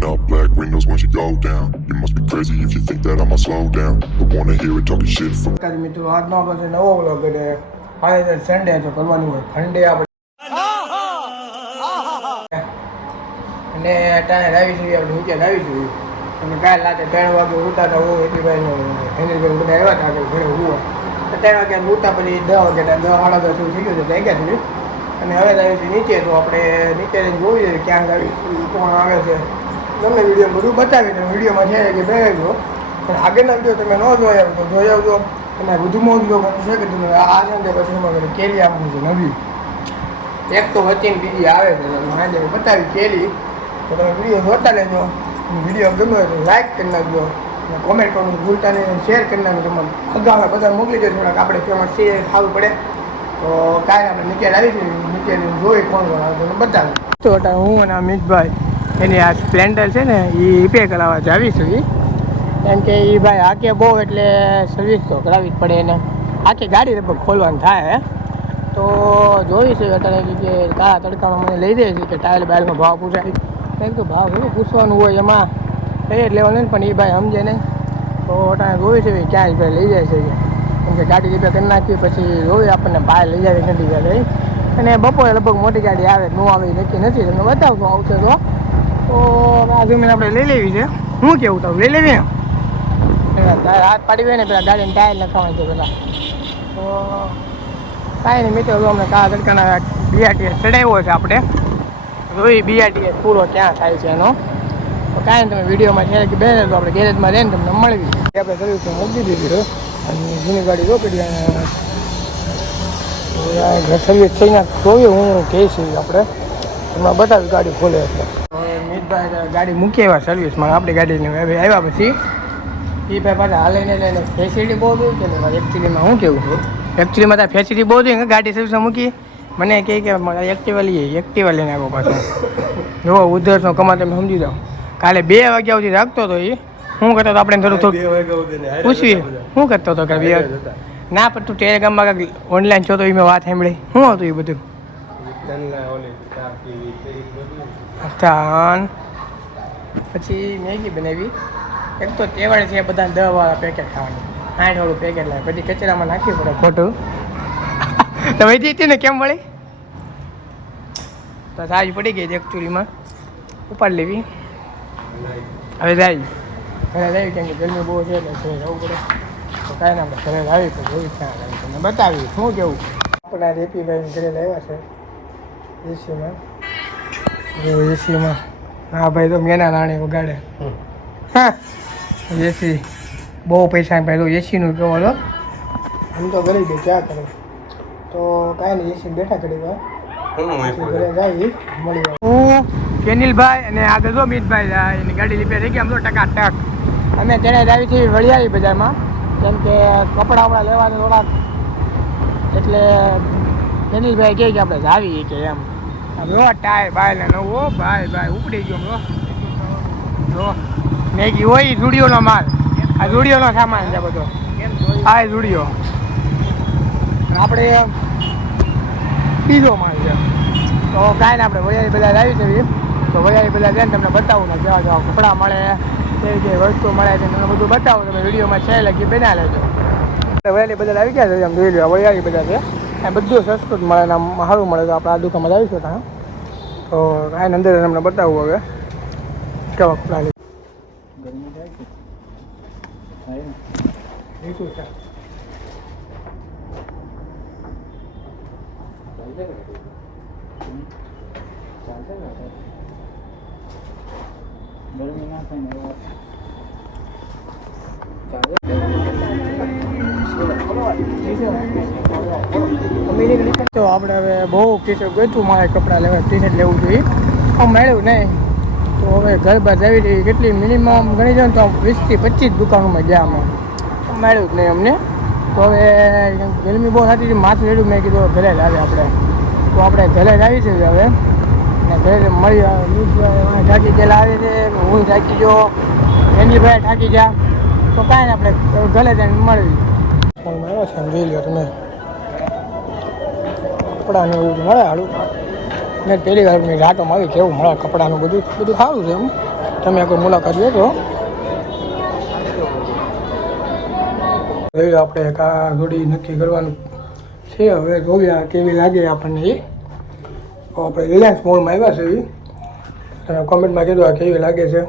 Rolling up, black windows, once you go down. You must be crazy if you think that I'ma slow down. I wanna hear it talking shit from નવો vlog એટલે આજે Sunday તો કરવાની હોય. Funday અને ત્યાં લાવી જોઈએ આપણે નીચે લાવી જોઈએ અને કાલ રાતે ત્રણ વાગે ઉતારતા હોય એટલી ભાઈ ફેમિલી બધા આવ્યા હતા ઘરે હું તો ત્રણ વાગ્યા ઉતા પછી દસ વાગે દસ, સાડા દસ થઈ ગયું છે ગયા સુધી અને હવે લાવી છે નીચે, તો આપણે નીચે જઈને જોઈએ ક્યાં લાવી કોણ આવે છે. તમને વીડિયો બધું બતાવી દઉં. વિડીયોમાં છે કે ગયો પણ આગળના વીડિયો તમે ન જોયા તો જોઈ આવજો. અને વધુમાં વધુ લોકો છે કે તમે આ છે પછી ઘણી કેરી આવવાની છે નવી. એક તો વચ્ચે બીજી આવે છે આજે બતાવી કેરી. તો તમે વીડિયો જોતા લેજો વીડિયો ગમે હોય તો લાઇક કરી નાખજો. કોમેન્ટ કરવાનું ભૂલતા નહીં. શેર કરી નાખજો. તમને અગાઉ બધા મોકલી દો થોડાક આપણે તેમાં શેર ખાવું પડે. તો કાંઈ આપણે નીચે લાવી છે. નીચે જોઈ કોણ આવે બતાવે. તો હું અને અમિતભાઈ એની આ સ્પ્લેન્ડર છે ને એ રિપેર કરાવવા જાવી છે કેમ કે એ ભાઈ આકે બહુ એટલે સર્વિસ તો કરાવવી જ પડે એને. આખી ગાડી લગભગ ખોલવાનું થાય તો જોઈશું અત્યારે કે કાળા તડકામાં મને લઈ દે છે કે ટાયર બાયલમાં ભાવ પૂછાય. કેમ કે ભાવ શું પૂછવાનું હોય એમાં. કઈ જ લેવાનું ને પણ એ ભાઈ સમજે નહીં. તો અત્યારે જોઈ છે ક્યાં ભાઈ લઈ જાય છે કેમ કે ગાડી રિપેર કરી નાખી, પછી જોઈ આપણને બહાર લઈ જાય નથી જાય અને બપોરે લગભગ મોટી ગાડી આવે, ન આવે નક્કી નથી. તમને બતાવતો આવશે તો. તો આ જમીન આપણે લઈ લેવી છે. હું કેવું તારું? લઈ લેવી હાથ પાડી ને પેલા ગાડીને ટાયર નખાવાનું છે પેલા. તો કાંઈ નહીં મિત્રો જો અમને કાળા તડકાના બીઆરટીએસ ચડાવ્યો છે આપણે જોઈ બીઆરટીએસ પૂરો ક્યાં થાય છે એનો? તો કાંઈ નહીં તમે વિડીયોમાં છે કે બે તો આપણે ગેરેજમાં રહીને તમને મળવી. આપણે કર્યું તો મૂકી દીધી અને જૂની ગાડી રોકી અને સર્વિસ થઈને જોઈએ હું કહીશ આપણે. એમાં બતાવી ગાડી ખોલે એટલે. ગાડી મૂકી આવ્યા સર્વિસમાં આપણી ગાડીને આવ્યા પછી એ ભાઈ પાછા હાલે ને લઈને ફેસિલિટી બહુ જોઈ કે એકચ્યુઅલીમાં હું કેવું છું? એકચ્યુઅલીમાં ત્યાં ફેસિલિટી બહુ જોઈએ ગાડી સર્વિસમાં મૂકી. મને કહે કે એક્ટિવા લઈએ એક્ટિવા લઈને આવ્યો પાછો. જો ઉધરસનો કમા તમે સમજી જાઓ. કાલે બે વાગ્યા સુધી રાખતો હતો એ હું કરતો હતો આપણે થોડું થોડું પૂછવી. શું કરતો હતો કે બે ના પણ તું ટેલિગ્રામમાં કાંઈક ઓનલાઈન છો તો એ મેં વાત સાંભળી. શું હતું એ બધું. અચ્છા. પછી મેગી બનાવી. એક તો તહેવાર છે બધા દસ વાળા પેકેટ ખાવાની. વાળું પેકેટ લાવે. પછી કચરામાં નાખવી પડે ખોટું. તો વધી હતી ને કેમ મળી તો સાજ પડી ગઈ એકચ્યુઅલીમાં ઉપાડ લેવી. હવે જાય. ઘરે જાય કેમ કે ગરમી બહુ છે એટલે ઘરે જવું પડે. તો કાંઈ ના ઘરે આવી તો જોઈ ક્યાં આવી તમને બતાવી. શું કેવું? આપણા રેપીભાઈ ઘરે લાવ્યા છે. એસીમાં એસીમાં. હા ભાઈ તો મેના નાણે વગાડે. હા? એસી. બહુ પૈસા ભાઈ તો એસીનું કહો લો. આમ તો ગરીબ ચા કરે? તો કાંઈ નહીં એસી બેઠા ચડી ગયો. પછી જાય હું કેનિલભાઈ અને આગળ જો મિતભાઈ એની ગાડી રિપેર થઈ ગઈ આમ તો ટકા ટક અમે તેને જ આવી હતી વળિયાળી બજારમાં. કેમ કે કપડાં હમણાં લેવાના થોડાક. એટલે કેનિલભાઈ કહે કે આપણે જાવી કે એમ. આમ ટાય બાય ને નવો ભાઈ ભાઈ ઉપડી ગયો જો, મેગી હોય જુડિયોનો માલ. આ જુડિયોનો સામાન છે બધો. આ જુડિયો આપણે બીજો માલ છે. તો કાંઈ ને, આપણે વૈયારી બધા લાવી દેવી તો વરિયાળી બધા જઈને તમને બતાવું ને કેવા કેવા કપડાં મળે, કેવી કેવી વસ્તુ મળે છે, તમને બધું બતાવું. તમે વિડીયોમાં છે લગી બના લેજો. વૈયારી બધા આવી ગયા છે આમ જોઈ લો બધા છે. આ બધું સસ્તું જ મળે ને આમ સારું મળે તો આપણે આ દુકાનમાં આવીશું ત્યાં તો કાંઈ અંદર તમને બતાવું હવે. કેવા કપડાં લે. લીધું છે. તો આપણે હવે બહુ કિશો ગયું મારે કપડાં લેવા ટી શર્ટ લેવું જોઈએ. આમ મળ્યું નહીં. તો હવે ઘર બાર જવી રહી કેટલી મિનિમમ ગણી જાઉં તો વીસથી પચીસ દુકાનોમાં ગયા અમે મળ્યું જ નહીં અમને. તો હવે ગરમી બહુ થતી હતી, માથું રેડું મેં કીધું ઘરે જ આવે આપણે. તો આપણે ઘરે જ આવી જઈએ હવે. ને ઘરે મળી થાકી ગયેલા આવે છે. હું થાકી ગયો. એનજીભાઈ થાકી જા તો કાંઈ ને આપણે ઘરે જઈને મળવી ફોનમાં આવ્યો છે જોઈ લો તમે. કપડાને એવું મળે સારું ને પહેલી વાર મેં રાટો મારી કેવું મળે કપડાનું બધું. બધું સારું છે એમ. તમે કોઈ મુલાકાત લો તો. આપણે કા જોડી નક્કી કરવાનું છે. હવે જોઈએ કેવી લાગે આપણને એ. આપણે રિલાયન્સ મોલમાં આવ્યા છે. એ તમે કોમેન્ટમાં કીધું આ કેવી લાગે છે.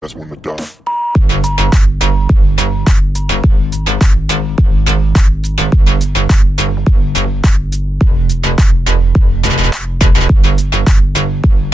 That's when the die.